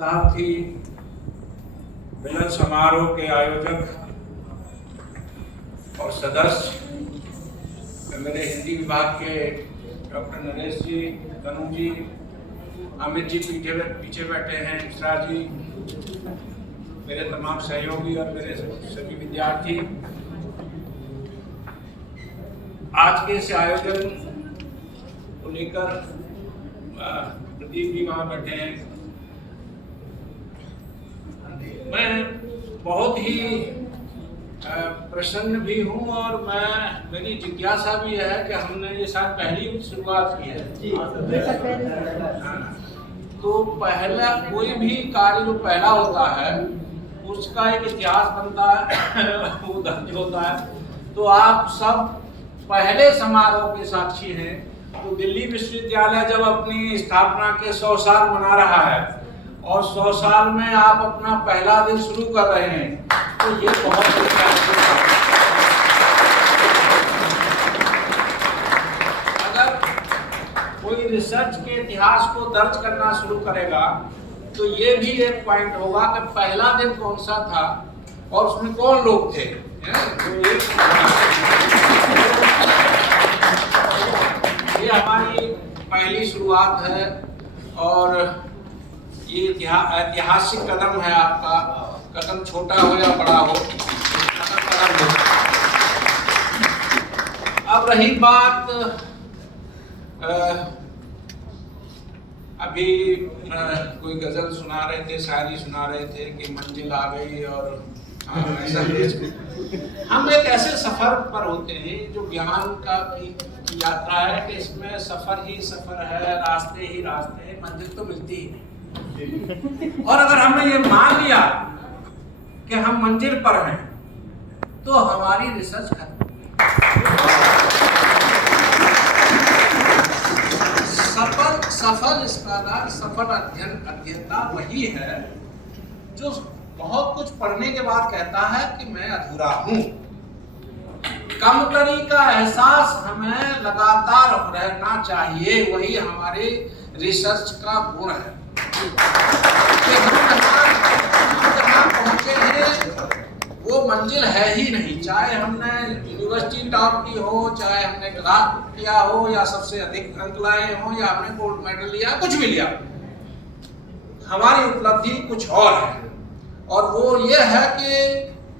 साथ ही मिलन समारोह के आयोजक और सदस्य मेरे हिंदी विभाग के डॉक्टर नरेश जी, तनु जी, अमित जी पीछे बैठे हैं, मिश्रा जी, मेरे तमाम सहयोगी और मेरे सभी विद्यार्थी, आज के इस आयोजन को लेकर प्रदीप जी वहाँ बैठे हैं। मैं बहुत ही प्रसन्न भी हूँ और मेरी जिज्ञासा भी है कि हमने ये शायद पहली शुरुआत की है। तो पहला कोई भी कार्य जो पहला होता है उसका एक इतिहास बनता है, वो दर्ज होता है। तो आप सब पहले समारोह के साक्षी हैं। तो दिल्ली विश्वविद्यालय जब अपनी स्थापना के 100 साल मना रहा है और 100 साल में आप अपना पहला दिन शुरू कर रहे हैं, तो ये बहुत अगर कोई रिसर्च के इतिहास को दर्ज करना शुरू करेगा तो ये भी एक पॉइंट होगा कि पहला दिन कौन सा था और उसमें कौन लोग थे। ये हमारी पहली शुरुआत है और ये ऐतिहासिक कदम है आपका। कदम छोटा हो या बड़ा हो, कदम हो। अब रही बात अभी कोई गजल सुना रहे थे, शायरी सुना रहे थे कि मंजिल आ गई और ऐसा। हम एक ऐसे सफर पर होते हैं जो ज्ञान का यात्रा है कि इसमें सफर ही सफर है, रास्ते ही रास्ते हैं, मंजिल तो मिलती ही नहीं। और अगर हमने ये मान लिया कि हम मंजिल पर हैं तो हमारी रिसर्च खत्म। सफल स्कॉलर, सफल अध्येता वही है जो बहुत कुछ पढ़ने के बाद कहता है कि मैं अधूरा हूं। कमतरी का एहसास हमें लगातार रहना चाहिए, वही हमारे रिसर्च का गुण है। हम जहाँ पहुंचे हैं वो मंजिल है ही नहीं, चाहे हमने यूनिवर्सिटी टॉप की हो, चाहे हमने क्लास किया हो या सबसे अधिक अंक लाए हो या हमने गोल्ड मेडल लिया, कुछ भी लिया, हमारी उपलब्धि कुछ और है। और वो ये है कि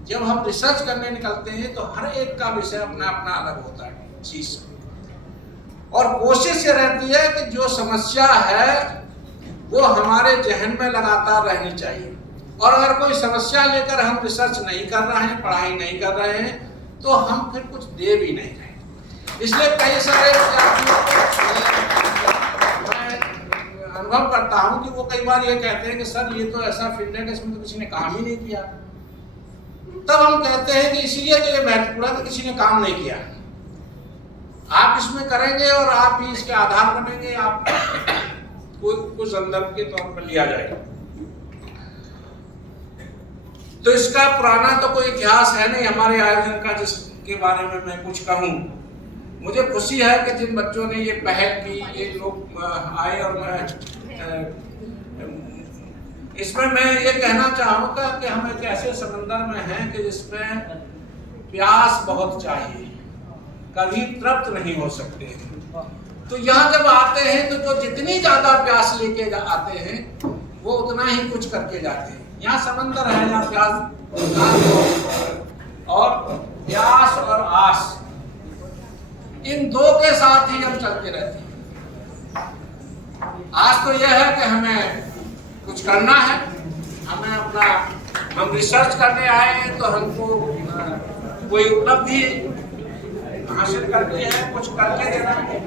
जब हम रिसर्च करने निकलते हैं तो हर एक का विषय अपना अपना अलग होता है चीज, और कोशिश ये रहती है कि जो समस्या है वो हमारे जहन में लगातार रहनी चाहिए। और अगर कोई समस्या लेकर हम रिसर्च नहीं कर रहे हैं, पढ़ाई नहीं कर रहे हैं, तो हम फिर कुछ दे भी नहीं रहे। इसलिए कई सारे मैं अनुभव करता हूं कि वो कई बार ये कहते हैं कि सर ये तो ऐसा फील्ड है कि इसमें तो किसी ने काम ही नहीं किया। तब हम कहते हैं कि इसीलिए तो ये महत्वपूर्ण है कि किसी ने काम नहीं किया। आप इसमें करेंगे और आप ही इसके आधार बनेंगे, आप कुछ संदर्भ के तौर पर लिया जाएगा। तो इसका पुराना तो कोई इतिहास है नहीं हमारे आयोजन का जिसके बारे में मैं कुछ कहूं। मुझे खुशी है कि जिन बच्चों ने ये पहल की, ये लोग आए, और मैं इसमें मैं ये कहना चाहूँगा कि हम एक ऐसे समंदर में हैं कि जिसमें प्यास बहुत चाहिए, कभी तृप्त नहीं हो सकते हैं। तो यहाँ जब आते हैं तो जो जितनी ज्यादा प्यास लेके आते हैं वो उतना ही कुछ करके जाते हैं। यहाँ समंदर है, यहाँ प्यास और प्यास और आस, इन दो के साथ ही हम चलते रहते हैं। आज तो यह है कि हमें कुछ करना है, हम रिसर्च करने आए हैं तो हमको कोई उपलब्धि हासिल करनी है, कुछ करके देना है।